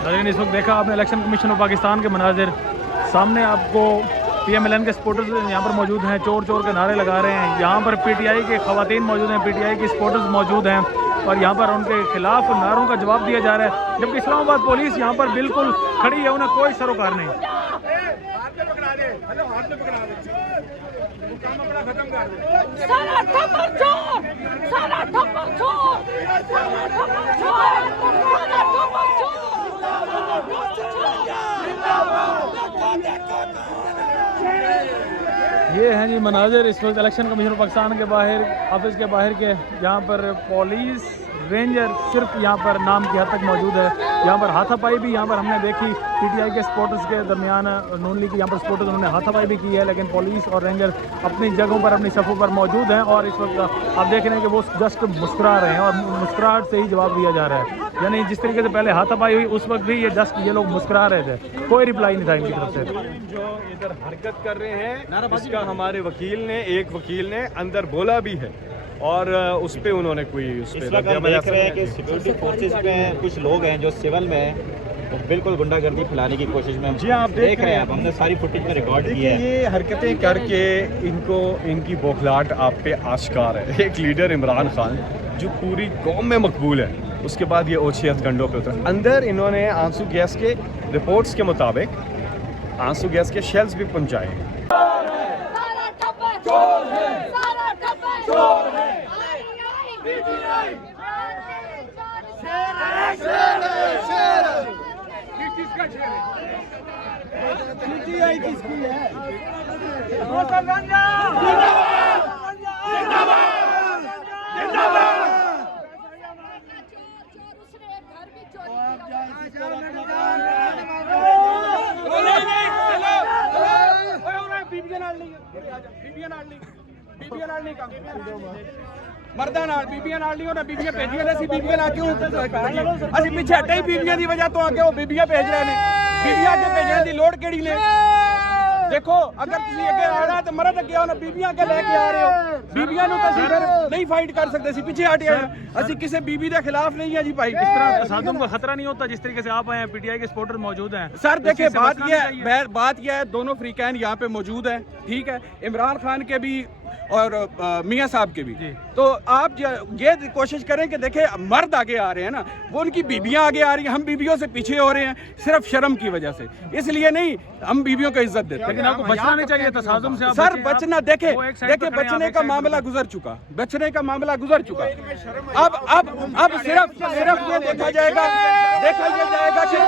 नाज़रीन, इस वक्त देखा आपने इलेक्शन कमीशन ऑफ पाकिस्तान के मनाजिर। सामने आपको PMLN के सपोर्टर्स यहाँ पर मौजूद हैं, चोर चोर के नारे लगा रहे हैं। यहाँ पर PTI के ख़वातीन मौजूद हैं, PTI के सपोर्टर्स मौजूद हैं और यहाँ पर उनके खिलाफ नारों का जवाब दिया जा रहा है। जबकि इस्लामाबाद पुलिस यहाँ पर बिल्कुल खड़ी है, उन्हें कोई सरोकार नहीं। ये हैं जी मनाजिर इस वक्त इलेक्शन कमीशन पाकिस्तान के बाहर, ऑफिस के बाहर के, जहाँ पर पुलिस रेंजर सिर्फ यहाँ पर नाम की हद तक मौजूद है। यहाँ पर हाथापाई भी यहाँ पर हमने देखी, PTI के सपोर्टर्स के दरमियान नून लीग के यहाँ पर सपोर्टर्स उन्होंने हाथापाई भी की है, लेकिन पुलिस और रेंजर अपनी जगहों पर, अपनी सफ़ों पर मौजूद हैं। और इस वक्त आप देख रहे हैं कि वो जस्ट मुस्कुरा रहे हैं और मुस्कुराहट से ही जवाब दिया जा रहा है। यानी जिस तरीके से पहले हाथापाई हुई उस वक्त भी ये जस्ट ये लोग मुस्कुरा रहे थे, कोई रिप्लाई नहीं था इनकी तरफ से। जो इधर हरकत कर रहे हैं इसका हमारे एक वकील ने अंदर बोला भी है और उस पे उन्होंने कोई उस पे देख रहे हैं कि सिक्योरिटी फोर्सेस में कुछ लोग हैं जो सिविल में हैं, तो बिल्कुल गुंडागर्दी फैलाने की कोशिश में। जी आप देख रहे हैं, हमने सारी फुटेज में रिकॉर्ड की है। ये हरकतें करके इनकी बौखलाहट आप पे आश्कार है। एक लीडर इमरान खान जो पूरी कौम में मकबूल है, उसके बाद ये ओछी हथकंडों पे उतरे। अंदर इन्होंने आंसू गैस के रिपोर्ट्स के मुताबिक आंसू गैस के शेल्स भी पहुंचाए। मर्दा नाल बीबियां नाल नहीं होना, बीबियां भेजियां ने, बीबियां ला क्यों ਅਸੀਂ ਪਿੱਛੇ ਹਟੇ ਹੀ बीबियां ਦੀ ਵਜ੍ਹਾ ਤੋਂ ਅੱਗੇ ਉਹ बीबियां ਭੇਜ ਰਹੇ ਨੇ। बीबियां ਅੱਗੇ ਭੇਜਣ ਦੀ ਲੋੜ ਕਿਹੜੀ ਨੇ? देखो अगर तुम अगे आना तो मरद अगे आना, बीबियां के लेके आ रहे हो, बीबियां नु तो फिर नहीं फाइट कर सकते सी, पीछे हटे हैं। असि किसी बीबी के खिलाफ नहीं है जी भाई। इस तरह तसादुम का खतरा नहीं होता जिस तरीके से आप आए हैं, PTI के सपोर्टर मौजूद हैं। सर देखिए बात यह है दोनों फ्रीकैन यहाँ पे मौजूद है, ठीक है, इमरान खान के भी और मियाँ साहब के भी। तो आप ये कोशिश करें कि देखें मर्द आगे आ रहे हैं ना, वो उनकी बीबियां आगे आ रही हैं, हम बीबियों से पीछे हो रहे हैं सिर्फ शर्म की वजह से। इसलिए नहीं हम बीबियों को इज्जत देते हैं, लेकिन आपको बचना नहीं चाहिए तसादुम से। सर बचना देखे बचने का मामला गुजर चुका, बचने का मामला गुजर चुका। अब सिर्फ ये देखा जाएगा कि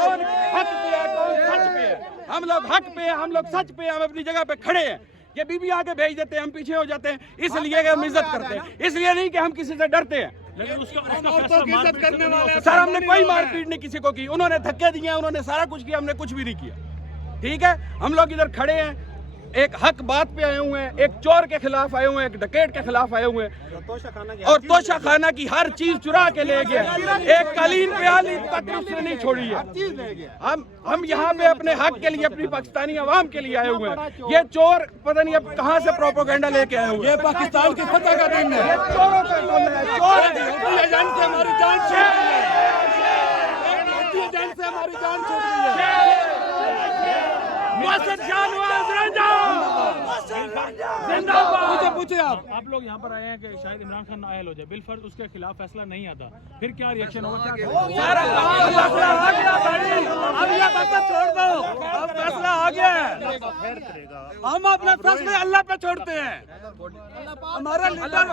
कौन हक पे है, कौन सच पे है। हम लोग हक पे हैं, हम लोग सच पे हैं, हम अपनी जगह पे खड़े हैं। ये बीबी आगे भेज देते हैं, हम पीछे हो जाते हैं, इसलिए हम इज्जत करते हैं, इसलिए नहीं कि हम किसी से डरते हैं। लेकिन उसका इज्जत करने वाले सर हमने कोई मारपीट नहीं किसी को की, उन्होंने धक्के दिए, उन्होंने सारा कुछ किया, हमने कुछ भी नहीं किया। ठीक है, हम लोग इधर खड़े हैं, एक हक बात पे आए हुए हैं, एक चोर के खिलाफ आए हुए हैं, एक डकैत के खिलाफ आए हुए हैं, और तोशा खाना की हर चीज चुरा के ले गए। एक कालीन प्याली तक उसने नहीं छोड़ी है। हम यहाँ पे अपने हक के लिए, अपनी पाकिस्तानी आवाम के लिए आए हुए हैं। ये चोर पता नहीं अब कहाँ से प्रोपेगेंडा लेके आए हुए हैं। ये पाकिस्तान की फतह का दिन है, चोरों का दिन है, चोर एजेंट से हमारी जान छूट गई है, एजेंट से हमारी जान छूट गई है। पूछे आप लोग यहाँ पर आए हैं कि शायद इमरान खान नाअहल हो जाए, बिलफर्ज उसके खिलाफ फैसला नहीं आता, फिर क्या रिएक्शन होगा? छोड़ दो, अब फैसला आ गया है, हम अपना फैसला अल्लाह पे छोड़ते हैं। हमारा लीडर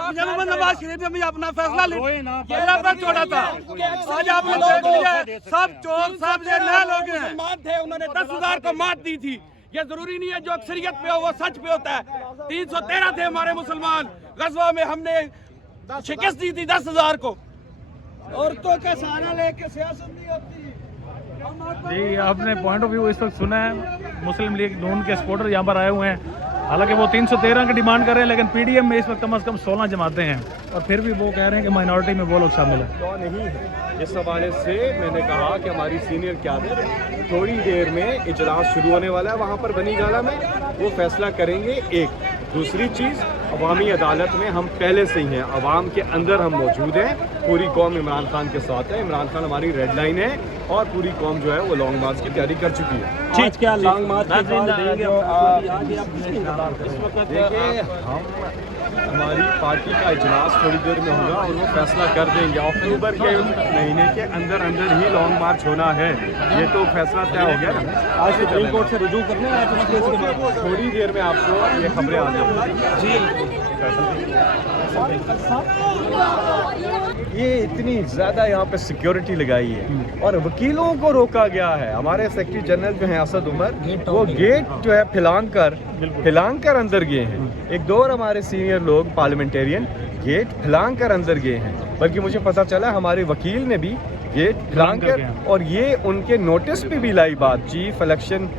नवाज शरीफ ने भी अपना फैसला अल्लाह पे छोड़ा था। आज आपने देख लिया सब चोर सब नए लोग हैं, थे उन्होंने 10,000 को मात दी थी। ये जरूरी नहीं है जो अक्सरियत पे हो वो सच पे होता है। 313 थे हमारे मुसलमान, गज़वा में हमने शिकस्त दी थी 10,000 को। औरतों का सहारा लेके सियासत नहीं होती। जी आपने पॉइंट ऑफ व्यू इस वक्त सुना है, मुस्लिम लीग नून के सपोर्टर यहाँ पर आए हुए हैं। हालांकि वो 313 की डिमांड कर रहे हैं, लेकिन PDM में इस वक्त कम से कम 16 जमातें हैं और फिर भी वो कह रहे हैं कि माइनॉरिटी में वो लोग शामिल हैं। तो नहीं है, इस हवाले से मैंने कहा कि हमारी सीनियर क्यादत थोड़ी देर में इजलास शुरू होने वाला है, वहाँ पर बनी गाला में वो फैसला करेंगे। एक दूसरी चीज़ अवामी अदालत में हम पहले से ही हैं, अवाम के अंदर हम मौजूद हैं। पूरी कौम इमरान खान के साथ है, इमरान खान हमारी रेड लाइन है और पूरी कौम जो है वो लॉन्ग मार्च की तैयारी कर चुकी है। आज क्या लॉन्ग मार्च देखिए, हम हमारी पार्टी का इजलास थोड़ी देर में होगा और वो फैसला कर देंगे। अक्टूबर के महीने के अंदर अंदर ही लॉन्ग मार्च होना है, ये तो फैसला तय हो गया ना। आज सुप्रीम कोर्ट से रुजू करने आए थोड़ी देर में आपको ये खबरें आ जाएंगी ये इतनी ज़्यादा यहाँ पे सिक्योरिटी लगाई है और वकीलों को रोका गया है। हमारे सेक्रेटरी जनरल जो हैं असद उमर, वो गेट जो है फिलांग कर अंदर गए हैं। एक दो और हमारे सीनियर लोग पार्लियामेंटेरियन गेट फिलांग कर अंदर गए हैं, बल्कि मुझे पता चला हमारे वकील ने भी गेट फिलांग कर, और ये उनके नोटिस पे भी लाई बात, चीफ इलेक्शन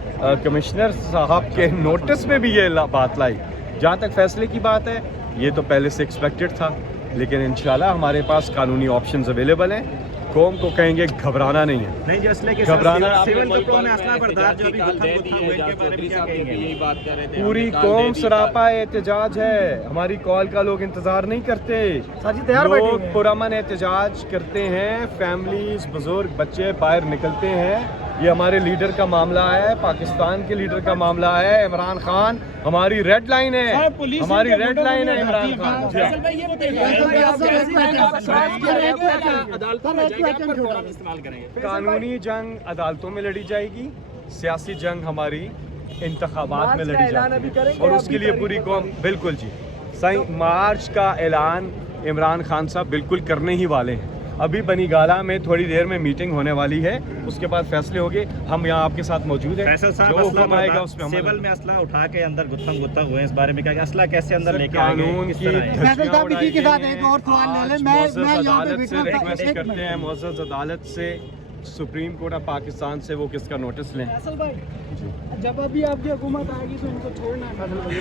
कमिश्नर साहब के नोटिस में भी ये बात लाई। जहाँ तक फैसले की बात है, ये तो पहले से एक्सपेक्टेड था, लेकिन इंशाल्लाह हमारे पास कानूनी ऑप्शंस अवेलेबल हैं। कौम को कहेंगे घबराना नहीं है, नहीं जैसे कि घबराना। सिविल कपड़ों में असला बर्दार जो अभी गुत्थम गुत्थम हुए इनके बारे में क्या कहेंगे? यही बात कर रहे थे, पूरी कौम सरापा एहतजाज है। हमारी कॉल का लोग इंतजार नहीं करते, लोग पुरअमन एहतजाज करते हैं। फैमिलीज, बुजुर्ग, बच्चे बाहर निकलते हैं। ये हमारे लीडर का मामला है, पाकिस्तान के लीडर का मामला है। इमरान खान हमारी रेड लाइन है, हमारी रेड लाइन है इमरान खान। कानूनी जंग अदालतों में लड़ी जाएगी, सियासी जंग हमारी इंतखाबात में लड़ी जाएगी और उसके लिए पूरी कौम, बिल्कुल जी सही, मार्च का ऐलान इमरान खान साहब बिल्कुल करने ही वाले हैं। अभी बनीगाला में थोड़ी देर में मीटिंग होने वाली है, उसके बाद फैसले होंगे। हम यहाँ आपके साथ मौजूद हैं। फैसल साहब, जो हुक्म आएगा उस पे सिविल में असला उठा के अंदर गुत्थम गुत्थम हुए, इस बारे में क्या, असला कैसे अंदर लेके आएंगे, कानून किस की तरह आएंगे? धज्जियां साहब, इसी के साथ उड़ाई एक और सवाल ले लें। आज मैं मुअज़्ज़ज़ यहाँ पे अदालत से विटनेस रिक्वेस्ट एक करते मिनट। हैं, मुअज़्ज़ज़ अदालत से सुप्रीम कोर्ट ऑफ पाकिस्तान से वो किसका नोटिस लें। फैसल भाई, जब अभी आपकी हुकूमत आएगी तो इनको छोड़ना है। फैसल भाई,